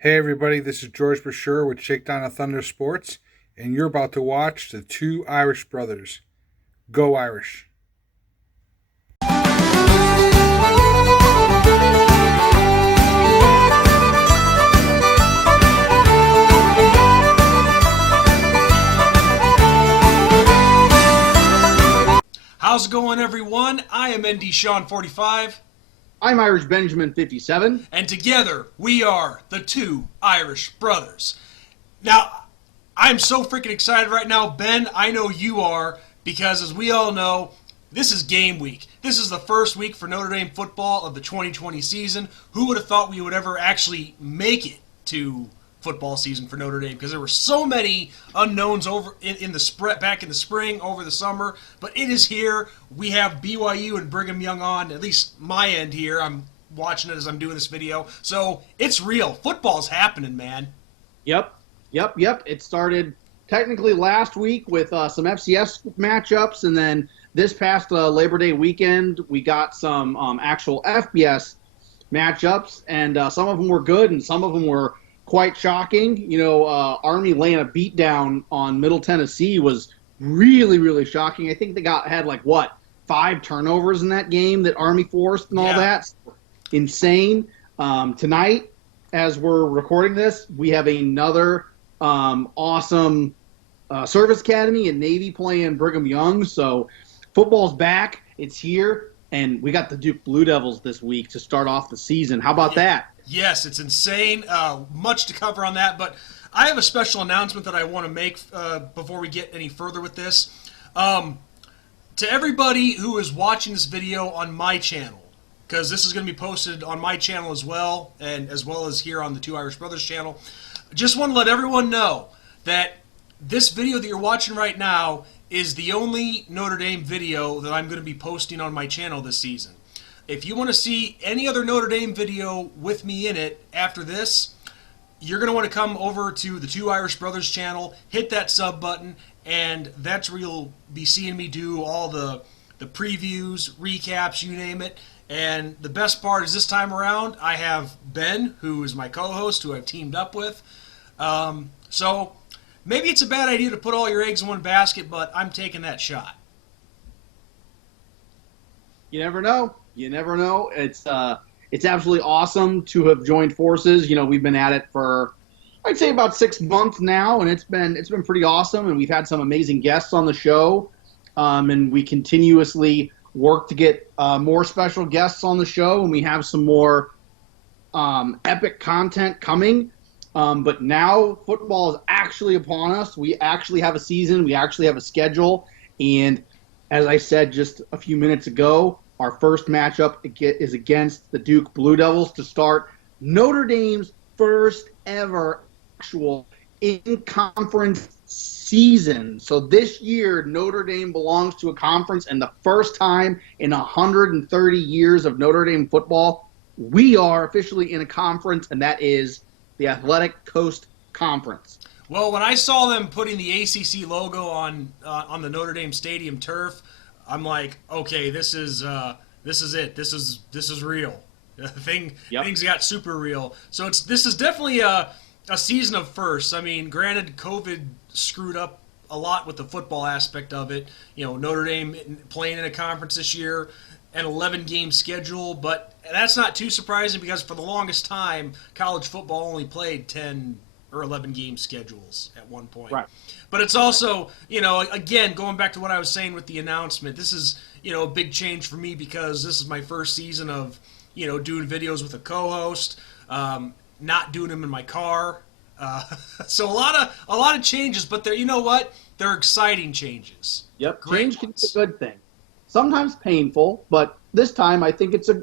Hey everybody, this is George Brasher with Shakedown of Thunder Sports, and you're about to watch the two Irish brothers. Go Irish. How's it going, everyone? I am ND Sean 45. I'm Irish Benjamin 57. And together we are the two Irish brothers. Now, I'm so freaking excited right now. Ben, I know you are, because as we all know, this is game week. This is the first week for Notre Dame football of the 2020 season. Who would have thought we would ever actually make it to football season for Notre Dame, because there were so many unknowns over in the spread back in the spring, over the summer, but it is here. We have BYU and Brigham Young on, at least my end here. I'm watching it as I'm doing this video, so it's real. Football's happening, man. Yep. It started technically last week with some FCS matchups, and then this past Labor Day weekend we got some actual FBS matchups, and some of them were good and some of them were quite shocking. Army laying a beatdown on Middle Tennessee was really, really shocking. I think they had 5 turnovers in that game that Army forced and all that. Insane. Tonight, as we're recording this, we have another awesome service academy and Navy playing Brigham Young. So football's back. It's here. And we got the Duke Blue Devils this week to start off the season. How about that? Yes, it's insane. Much to cover on that, but I have a special announcement that I want to make before we get any further with this. To everybody who is watching this video on my channel, because this is going to be posted on my channel as well, and as well as here on the Two Irish Brothers channel, just want to let everyone know that this video that you're watching right now is the only Notre Dame video that I'm going to be posting on my channel this season. If you want to see any other Notre Dame video with me in it after this, you're going to want to come over to the Two Irish Brothers channel, hit that sub button, and that's where you'll be seeing me do all the previews, recaps, you name it. And the best part is this time around, I have Ben, who is my co-host, who I've teamed up with. So maybe it's a bad idea to put all your eggs in one basket, but I'm taking that shot. You never know. It's absolutely awesome to have joined forces. We've been at it for, I'd say, about 6 months now, and it's been pretty awesome. And we've had some amazing guests on the show, and we continuously work to get more special guests on the show, and we have some more epic content coming. But now football is actually upon us. We actually have a season. We actually have a schedule. And as I said just a few minutes ago, our first matchup is against the Duke Blue Devils to start Notre Dame's first ever actual in-conference season. So this year, Notre Dame belongs to a conference, and the first time in 130 years of Notre Dame football, we are officially in a conference, and that is the Athletic Coast Conference. Well, when I saw them putting the ACC logo on the Notre Dame Stadium turf, I'm like, okay, this is it. This is real. Things got super real. So this is definitely a season of firsts. I mean, granted, COVID screwed up a lot with the football aspect of it. Notre Dame playing in a conference this year, an 11-game schedule, but that's not too surprising because for the longest time, college football only played 10 or 11-game schedules at one point. Right. But it's also, again, going back to what I was saying with the announcement, this is, a big change for me because this is my first season of, doing videos with a co-host, not doing them in my car. So a lot of changes, but you know what? They're exciting changes. Yep. Great Change can ones. be a good thing. Sometimes painful, but this time I think it's a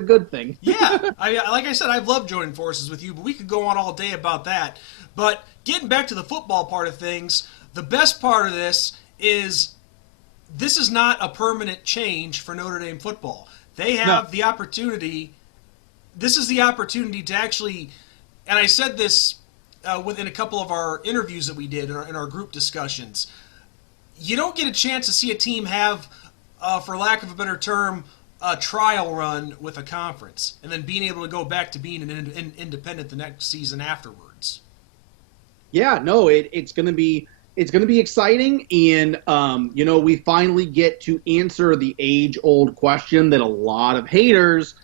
good thing. Yeah, like I said, I've loved joining forces with you, but we could go on all day about that. But getting back to the football part of things, the best part of this is not a permanent change for Notre Dame football. They have the opportunity. This is the opportunity to actually, and I said this within a couple of our interviews that we did in our group discussions. You don't get a chance to see a team have, for lack of a better term, a trial run with a conference and then being able to go back to being an independent the next season afterwards. Yeah, no, it's going to be exciting, and we finally get to answer the age-old question that a lot of haters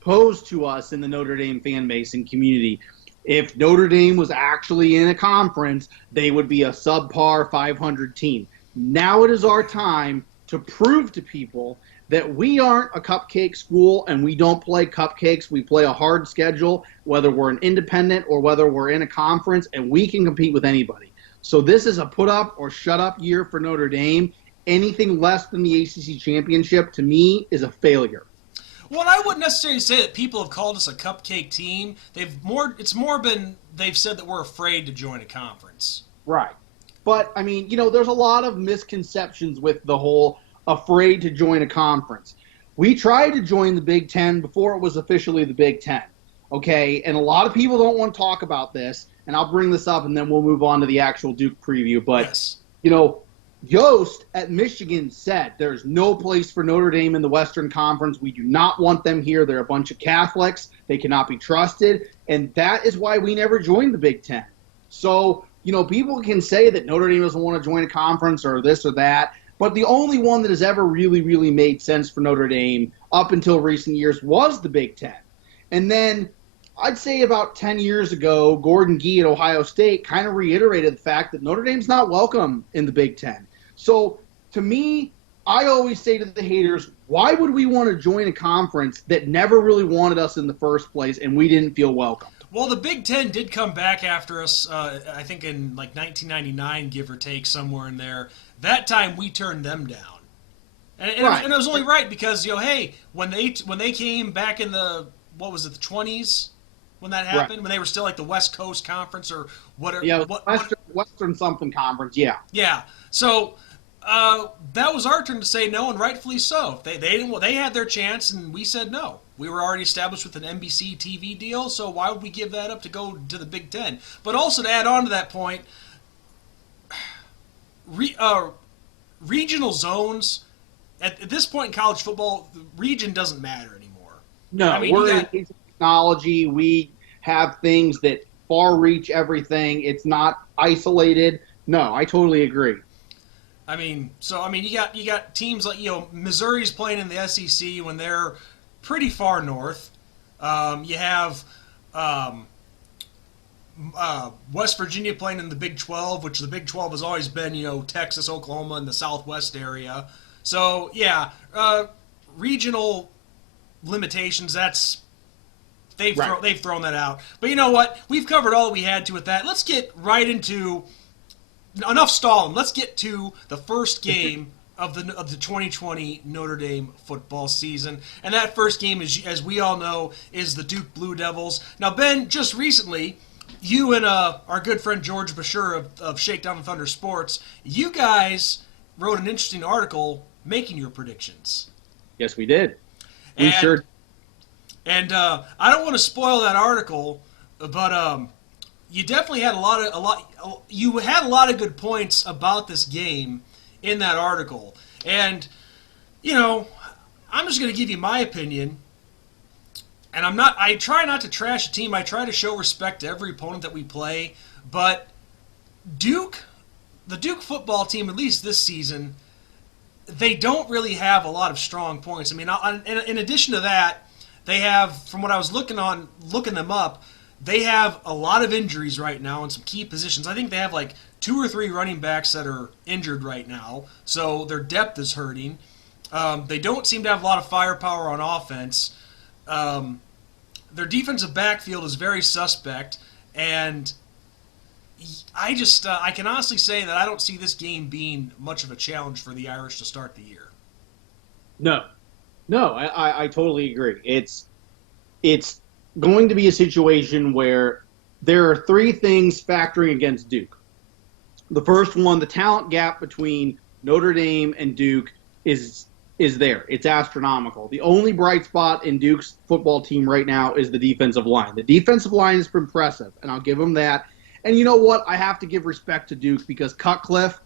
pose to us in the Notre Dame fan base and community. If Notre Dame was actually in a conference, they would be a subpar 500 team. Now it is our time to prove to people that we aren't a cupcake school and we don't play cupcakes. We play a hard schedule, whether we're an independent or whether we're in a conference, and we can compete with anybody. So this is a put up or shut up year for Notre Dame. Anything less than the ACC championship, to me, is a failure. Well, I wouldn't necessarily say that people have called us a cupcake team. It's more been they've said that we're afraid to join a conference. Right. But, I mean, there's a lot of misconceptions with the whole afraid to join a conference. We tried to join the Big Ten before it was officially the Big Ten, okay? And a lot of people don't want to talk about this, and I'll bring this up and then we'll move on to the actual Duke preview. But, yes. Yost at Michigan said there's no place for Notre Dame in the Western Conference. We do not want them here. They're a bunch of Catholics. They cannot be trusted, and that is why we never joined the Big Ten. So, people can say that Notre Dame doesn't want to join a conference or this or that, but the only one that has ever really, really made sense for Notre Dame up until recent years was the Big Ten. And then I'd say about 10 years ago, Gordon Gee at Ohio State kind of reiterated the fact that Notre Dame's not welcome in the Big Ten. So to me, I always say to the haters, why would we want to join a conference that never really wanted us in the first place and we didn't feel welcome? Well, the Big Ten did come back after us, I think in like 1999, give or take, somewhere in there. That time we turned them down. And it was only right because, hey, when they came back in the, what was it, the 20s? When that happened, when they were still like the West Coast Conference or whatever. Yeah, Western something conference, yeah. Yeah. So that was our turn to say no, and rightfully so. They had their chance, and we said no. We were already established with an NBC TV deal, so why would we give that up to go to the Big Ten? But also to add on to that point, regional zones, at this point in college football, the region doesn't matter anymore. No, I mean, we're in technology. We have things that far reach everything. It's not isolated. No, I totally agree. I mean, you got teams like Missouri's playing in the SEC when they're pretty far north. You have West Virginia playing in the Big 12, which the Big 12 has always been Texas, Oklahoma, and the Southwest area. So yeah, regional limitations. They've thrown that out. But you know what? We've covered all that we had to with that. Let's get right into enough stalling. Let's get to the first game of the 2020 Notre Dame football season. And that first game, as we all know, is the Duke Blue Devils. Now, Ben, just recently, you and our good friend George Bashir of Shakedown and Thunder Sports, you guys wrote an interesting article making your predictions. Yes, we did. We sure. And I don't want to spoil that article, but you definitely had you had a lot of good points about this game in that article. And I'm just going to give you my opinion. And I try not to trash a team. I try to show respect to every opponent that we play. But the Duke football team, at least this season, they don't really have a lot of strong points. I mean, in addition to that, they have, from what I was looking them up, they have a lot of injuries right now in some key positions. I think they have like 2 or 3 running backs that are injured right now, so their depth is hurting. They don't seem to have a lot of firepower on offense. Their defensive backfield is very suspect, and I can honestly say that I don't see this game being much of a challenge for the Irish to start the year. No, I totally agree. It's going to be a situation where there are 3 things factoring against Duke. The first one, the talent gap between Notre Dame and Duke is there. It's astronomical. The only bright spot in Duke's football team right now is the defensive line. The defensive line is impressive, and I'll give them that. And you know what? I have to give respect to Duke because Cutcliffe,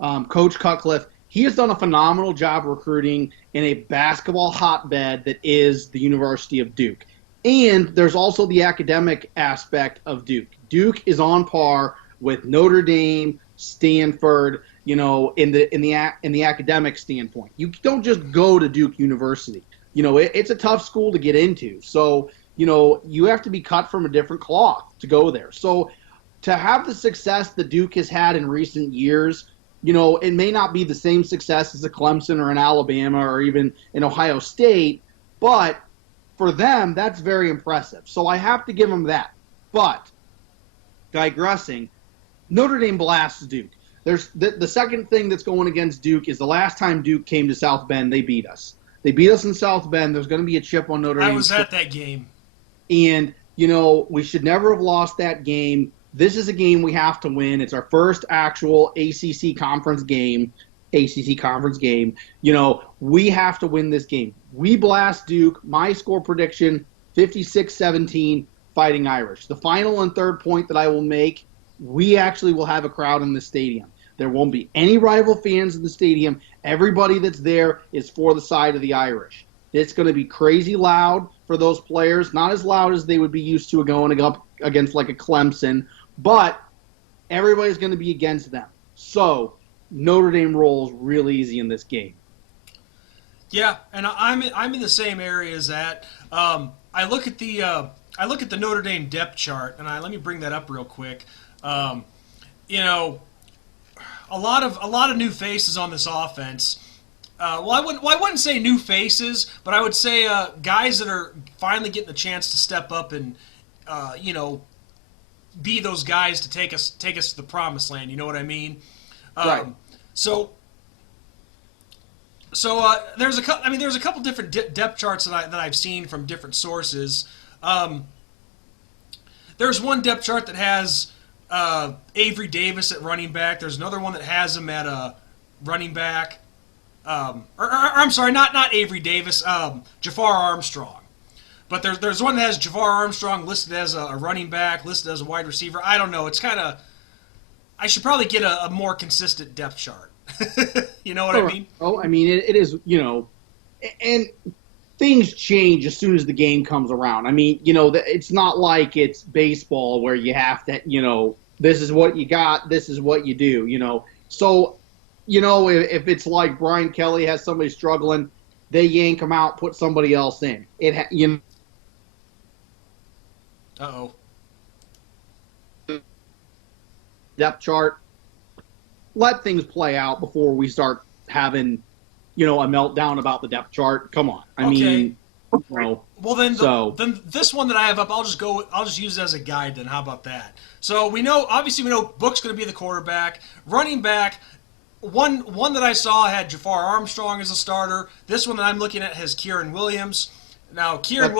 Coach Cutcliffe, he has done a phenomenal job recruiting in a basketball hotbed that is the University of Duke. And there's also the academic aspect of Duke. Duke is on par with Notre Dame, Stanford, in the academic standpoint. You don't just go to Duke University. It's a tough school to get into. So, you have to be cut from a different cloth to go there. So to have the success that Duke has had in recent years, it may not be the same success as a Clemson or an Alabama or even an Ohio State, but for them, that's very impressive. So I have to give them that. But digressing, Notre Dame blasts Duke. There's the second thing that's going against Duke is the last time Duke came to South Bend, they beat us. They beat us in South Bend. There's going to be a chip on Notre Dame. I was at that game. And, we should never have lost that game. This is a game we have to win. It's our first actual ACC conference game. We have to win this game. We blast Duke. My score prediction, 56-17, Fighting Irish. The final and third point that I will make, we actually will have a crowd in the stadium. There won't be any rival fans in the stadium. Everybody that's there is for the side of the Irish. It's going to be crazy loud for those players. Not as loud as they would be used to going up against like a Clemson, but everybody's going to be against them. So Notre Dame rolls real easy in this game. Yeah, and I'm in the same area as that. I look at the Notre Dame depth chart, and let me bring that up real quick. A lot of new faces on this offense. I wouldn't say new faces, but I would say guys that are finally getting the chance to step up and be those guys to take us to the promised land. You know what I mean? Right. So there's a couple different depth charts that I've seen from different sources. There's one depth chart that has Avery Davis at running back. There's another one that has him at running back. I'm sorry, not Avery Davis. Jafar Armstrong. But there's one that has Jafar Armstrong listed as a running back, listed as a wide receiver. I don't know. It's kind of. I should probably get a more consistent depth chart. You know what I mean? Oh, I mean it is. And things change as soon as the game comes around. I mean, it's not like it's baseball where you have to, this is what you got, this is what you do, So, if it's like Brian Kelly has somebody struggling, they yank them out, put somebody else in. Uh-oh. Depth chart. Let things play out before we start having, a meltdown about the depth chart. Come on. I mean, well then, then this one that I have up, I'll just use it as a guide. Then how about that? So obviously we know Book's going to be the quarterback, running back. One that I saw had Jafar Armstrong as a starter. This one that I'm looking at has Kieran Williams. Now Kieran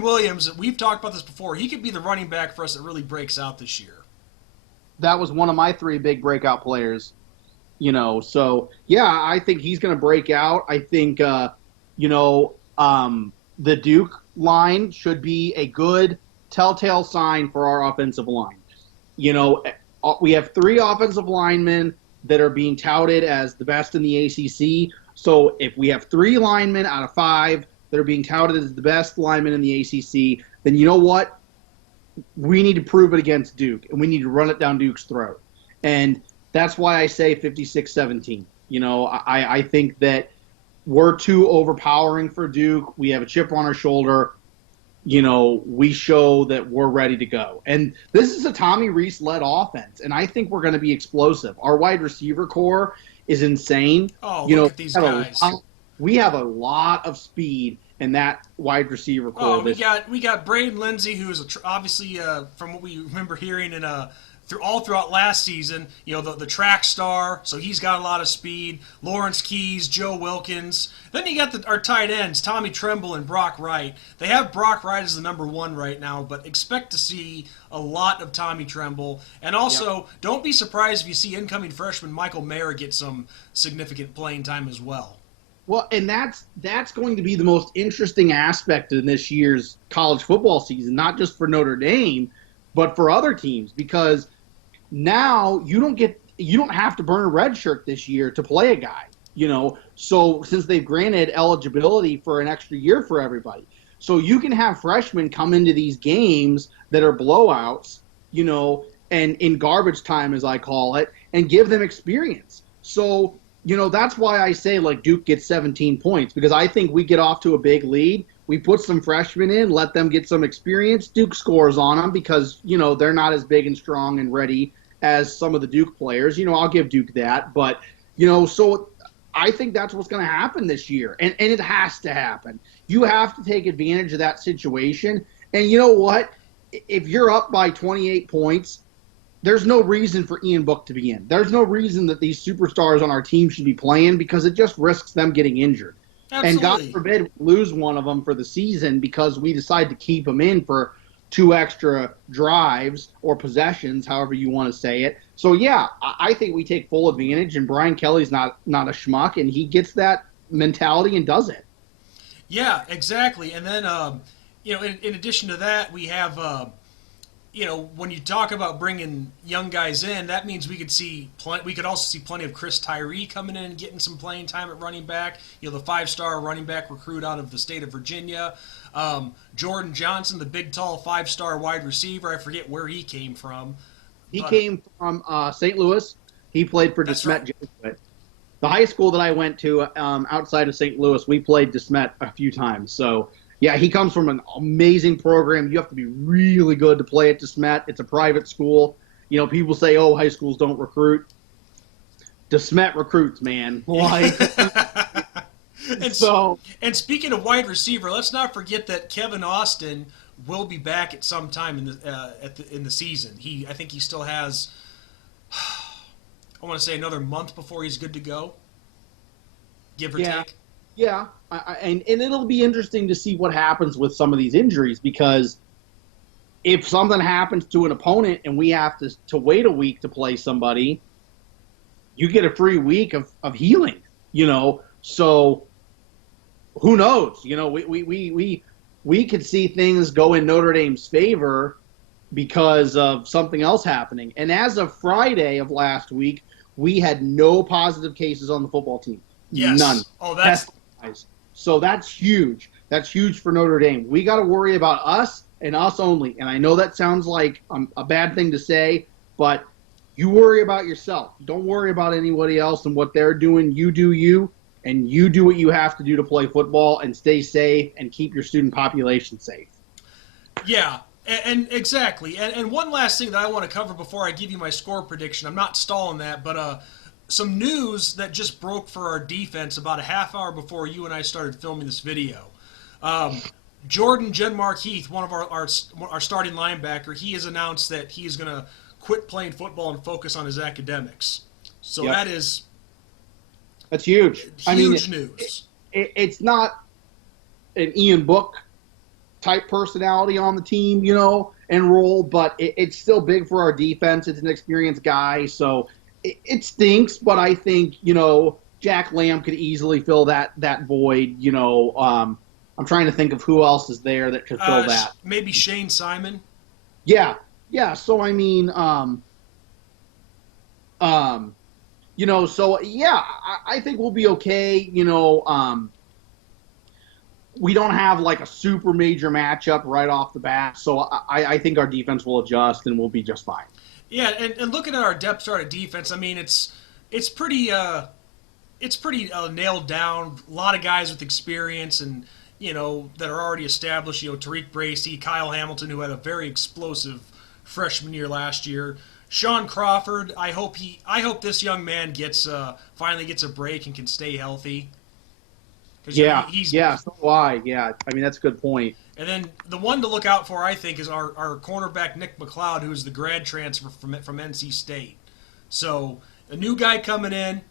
Williams, we've talked about this before. He could be the running back for us that really breaks out this year. That was one of my three big breakout players. So yeah, I think he's going to break out. I think the Duke line should be a good telltale sign for our offensive line. We have three offensive linemen that are being touted as the best in the ACC. So if we have three linemen out of five that are being touted as the best linemen in the ACC, then you know what? We need to prove it against Duke, and we need to run it down Duke's throat. And that's why I say 56-17. I think that we're too overpowering for Duke. We have a chip on our shoulder. We show that we're ready to go. And this is a Tommy Rees-led offense, and I think we're going to be explosive. Our wide receiver core is insane. Oh, look at these guys. We have a lot of speed in that wide receiver core. Oh, we got Braden Lindsay, who is obviously, from what we remember hearing throughout last season, the track star, so he's got a lot of speed. Lawrence Keys, Joe Wilkins. Then you got our tight ends, Tommy Tremble and Brock Wright. They have Brock Wright as the number one right now, but expect to see a lot of Tommy Tremble. And also, Don't be surprised if you see incoming freshman Michael Mayer get some significant playing time as well. Well, and that's going to be the most interesting aspect in this year's college football season, not just for Notre Dame, but for other teams, because now you don't get you don't have to burn a red shirt this year to play a guy, So since they've granted eligibility for an extra year for everybody, so you can have freshmen come into these games that are blowouts, and in garbage time, as I call it, and give them experience. So, that's why I say, like, Duke gets 17 points, because I think we get off to a big lead. We put some freshmen in, let them get some experience. Duke scores on them because, they're not as big and strong and ready as some of the Duke players. I'll give Duke that. But, so I think that's what's going to happen this year. And it has to happen. You have to take advantage of that situation. And you know what? If you're up by 28 points, there's no reason for Ian Book to be in. There's no reason that these superstars on our team should be playing, because it just risks them getting injured. Absolutely. And God forbid we lose one of them for the season because we decide to keep them in for 2 extra drives or possessions, however you want to say it. So, yeah, I think we take full advantage, and Brian Kelly's not a schmuck, and he gets that mentality and does it. Yeah, exactly. And then, in addition to that, we have when you talk about bringing young guys in, that means we could also see plenty of Chris Tyree coming in and getting some playing time at running back. The 5-star running back recruit out of the state of Virginia. Jordan Johnson, the big, tall 5-star wide receiver. I forget where he came from. He came from St. Louis. He played for DeSmet Jesuit. The high school that I went to outside of St. Louis, we played DeSmet a few times. So, yeah, he comes from an amazing program. You have to be really good to play at DeSmet. It's a private school. People say, oh, high schools don't recruit. DeSmet recruits, man. And speaking of wide receiver, let's not forget that Kevin Austin will be back at some time in the season. I think he still has, I want to say, another month before he's good to go, give or take. Yeah, and it'll be interesting to see what happens with some of these injuries, because if something happens to an opponent and we have to wait a week to play somebody, you get a free week of healing, So who knows? We could see things go in Notre Dame's favor because of something else happening. And as of Friday of last week, we had no positive cases on the football team. Yes. None. Oh, that's... So that's huge. That's huge for Notre Dame. We got to worry about us and us only. And I know that sounds like a bad thing to say, but you worry about yourself. Don't worry about anybody else and what they're doing. You do you, and you do what you have to do to play football and stay safe and keep your student population safe. Yeah, and exactly. And one last thing that I want to cover before I give you my score prediction. I'm not stalling that, but some news that just broke for our defense about a half hour before you and I started filming this video. Jordan Genmark Heath, one of our starting linebacker, he has announced that he is going to quit playing football and focus on his academics. So that's huge. Huge news. It's not an Ian Book type personality on the team, and role, but it's still big for our defense. It's an experienced guy, so it stinks, but I think, Jack Lamb could easily fill that void, I'm trying to think of who else is there that could fill that. Maybe Shane Simon? Yeah. So, I mean, I think we'll be okay. We don't have like a super major matchup right off the bat, so I think our defense will adjust and we'll be just fine. Yeah, and looking at our depth chart at defense, I mean, it's pretty nailed down. A lot of guys with experience and that are already established. Tariq Bracy, Kyle Hamilton, who had a very explosive freshman year last year. Sean Crawford, I hope this young man finally gets a break and can stay healthy. So do I. Yeah, I mean, that's a good point. And then the one to look out for, I think, is our cornerback, Nick McLeod, who is the grad transfer from NC State. So a new guy coming in,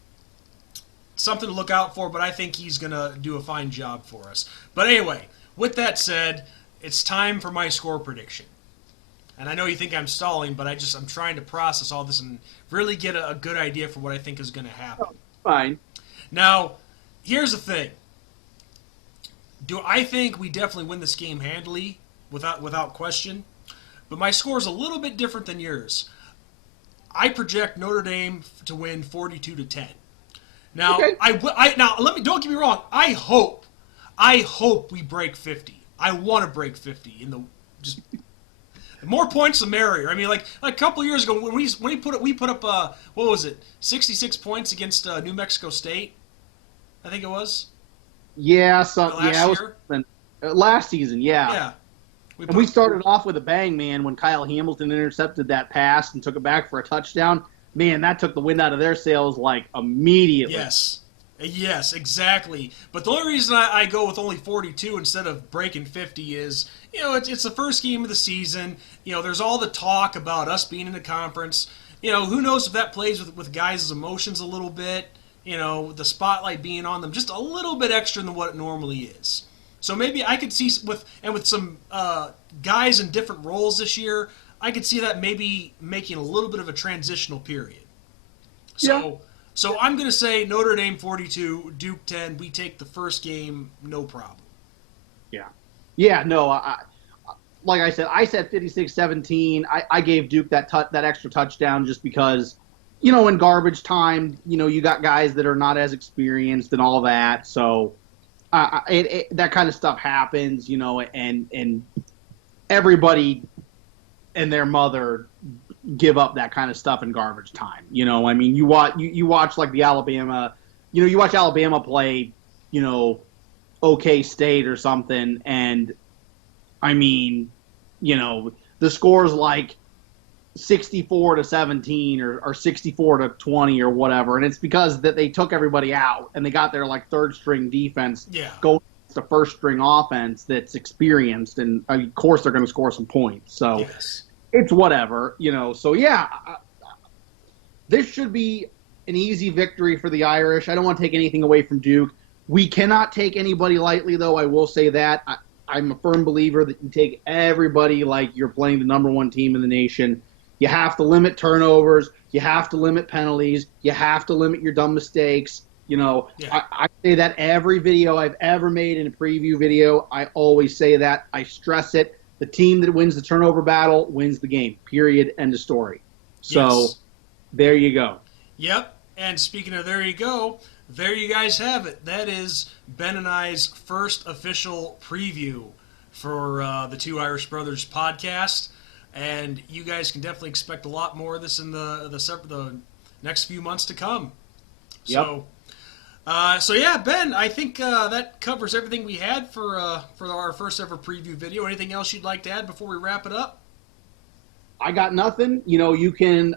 something to look out for, but I think he's going to do a fine job for us. But anyway, with that said, it's time for my score prediction. And I know you think I'm stalling, but I'm trying to process all this and really get a good idea for what I think is going to happen. Oh, fine. Now, here's the thing. I think we definitely win this game handily, without question. But my score is a little bit different than yours. I project Notre Dame to win 42-10. Now, Okay. Don't get me wrong. I hope we break 50. I want to break 50 in the just. The more points, the merrier. I mean, like a couple years ago when we put up what was it, 66 points against New Mexico State, I think it was. Yeah, Last year? Last season. Yeah. Yeah. We started off with a bang, man, when Kyle Hamilton intercepted that pass and took it back for a touchdown. Man, that took the wind out of their sails like immediately. Yes, exactly. But the only reason I go with only 42 instead of breaking 50 is, it's the first game of the season. There's all the talk about us being in the conference. Who knows if that plays with guys' emotions a little bit. The spotlight being on them just a little bit extra than what it normally is. So maybe I could see with some guys in different roles this year, I could see that maybe making a little bit of a transitional period. So I'm going to say Notre Dame 42, Duke 10. We take the first game, no problem. Yeah. No. Like I said 56-17. I gave Duke that extra touchdown just because, in garbage time, you got guys that are not as experienced and all that. So. That kind of stuff happens, and everybody and their mother give up that kind of stuff in garbage time. I mean, you watch like the Alabama, you watch Alabama play, OK State or something, and I mean, the score's like 64-17 or 64-20 or whatever, and it's because that they took everybody out and they got their like third string defense going against the first string offense that's experienced, and of course they're going to score some points. So it's whatever, So this should be an easy victory for the Irish. I don't want to take anything away from Duke. We cannot take anybody lightly, though. I will say that I'm a firm believer that you take everybody like you're playing the number one team in the nation. You have to limit turnovers. You have to limit penalties. You have to limit your dumb mistakes. I say that every video I've ever made in a preview video. I always say that. I stress it. The team that wins the turnover battle wins the game. Period. End of story. So there you go. Yep. And speaking of there you go, there you guys have it. That is Ben and I's first official preview for the Two Irish Brothers podcast. And you guys can definitely expect a lot more of this in the next few months to come. Yep. So yeah, Ben, I think that covers everything we had for our first ever preview video. Anything else you'd like to add before we wrap it up? I got nothing. You can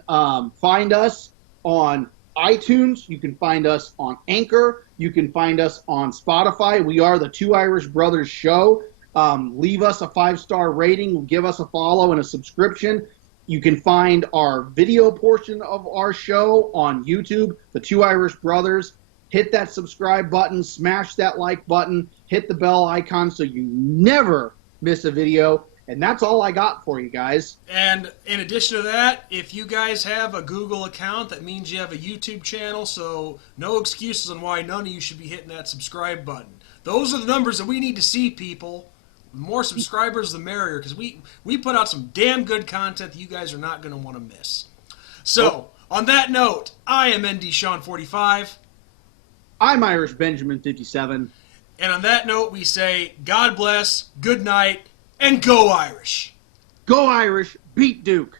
find us on iTunes. You can find us on Anchor. You can find us on Spotify. We are the Two Irish Brothers Show. Leave us a 5-star rating. Give us a follow and a subscription. You can find our video portion of our show on YouTube, the Two Irish Brothers. Hit that subscribe button, smash that like button, hit the bell icon so you never miss a video. And that's all I got for you guys. And in addition to that, if you guys have a Google account, that means you have a YouTube channel, so no excuses on why none of you should be hitting that subscribe button. Those are the numbers that we need to see, people. The more subscribers, the merrier, because we put out some damn good content that you guys are not going to want to miss. So, on that note, I am ND Sean 45. I'm Irish Benjamin 57. And on that note, we say God bless, good night, and go Irish. Go Irish, beat Duke.